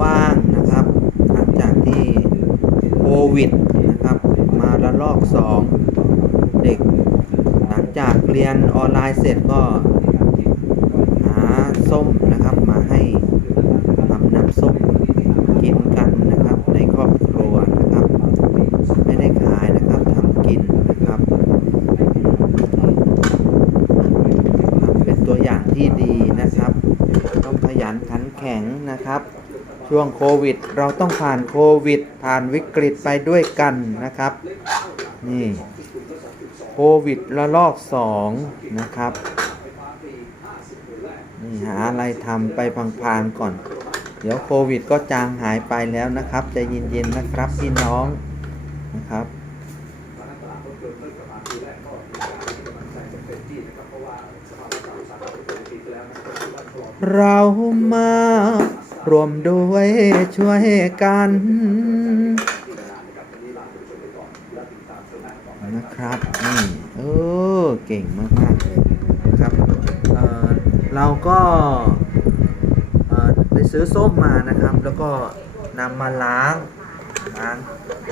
ว่างนะครับ หลังจากที่โควิดนะครับมาระลอกสองเด็ก หลังจากเรียนออนไลน์เสร็จก็หาส้มนะครับมาให้ทำน้ำส้มกินกันนะครับในครอบครัวนะครับ ไม่ได้ขายนะครับทำกินนะครับ เป็นตัวอย่างที่ดีนะครับ ต้องขยันขันแข็งนะครับ ช่วงโควิด เราต้องผ่านโควิด ผ่านวิกฤตไปด้วยกันนะครับ นี่โควิดระลอกสองนะครับนี่หาอะไรทำไปพลางๆก่อน เดี๋ยวโควิดก็จางหายไปแล้วนะครับใจเย็นๆนะครับพี่น้องนะครับเรามา รวมด้วยช่วยกันนะครับนี่เออเก่งมากๆเลยนะครับเออเราก็เออไปซื้อส้มมานะครับ แล้วก็นำมาล้างล้าง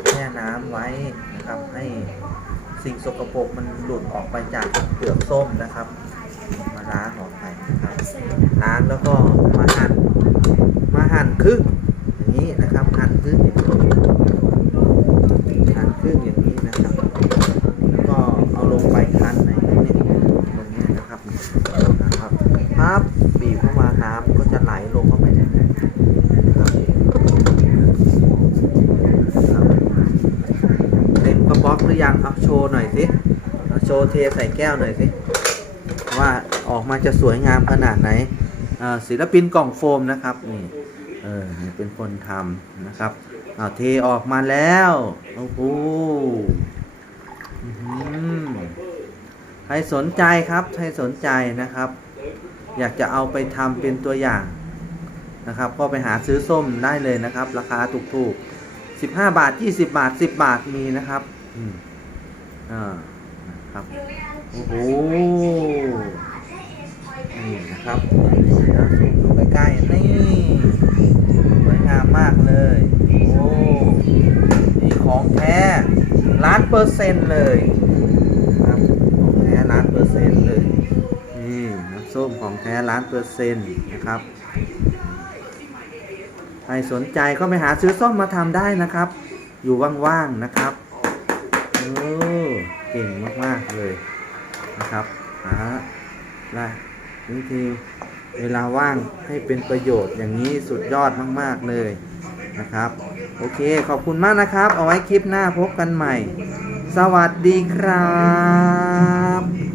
แช่น้ำไว้นะครับ ให้สิ่งสกปรกมันหลุดออกไปจากเปลือกส้มนะครับ มาล้างออกไปนะครับล้างแล้วก็มาหั่นมาหั่นครึ่งอย่างนี้นะครับหั่นครึ่งหั่นครึ่งอย่างนี้นะครับ แล้วก็เอาลงไปคั้นในนี้ ตรงนี้นะครับนะครับปั๊บบีบเข้ามาน้ำก็จะไหลลงเข้าไปในนี้บครับเต็มกระบอกหรือยังเอาโชว์หน่อยสิเอาโชว์เทใส่แก้วหน่อยสิว่าออกมาจะสวยงามขนาดไหนศิลปินกล่องโฟมนะครับนี่เออเป็นคนทำนะครับเอาเทออกมาแล้ว โอ้โหอื้อหือใค รสนใจครับใครสนใจนะครับ อยากจะเอาไปทำเป็นตัวอย่างนะครับ ก็ไปหาซื้อส้มได้เลยนะครับ ราคาถูกๆ15บห้าบาท20บาท10บบาทมีนะครับอืมอ่าครับโอ้โหนี่นะครับแล้วซูมดูใกล้ๆนี่สวยงามมากเลยโอ้นี่ของแท้ล้านเปอร์เซ็นต์เลยนะครับของแท้ล้าน เปอร์เซ็นต์เลย นี่น้ำส้มของแท้ล้านเปอร์เซ็นต์นะครับ ใครสนใจก็ไปหาซื้อส้มมาทำได้นะครับ อยู่ว่างๆนะครับเออเก่งมากๆเลยนะครับหาละวิธีเวลาว่างให้เป็นประโยชน์อย่างนี้สุดยอดมากๆเลยนะครับ โอเคขอบคุณมากนะครับ เอาไว้คลิปหน้าพบกันใหม่ สวัสดีครับ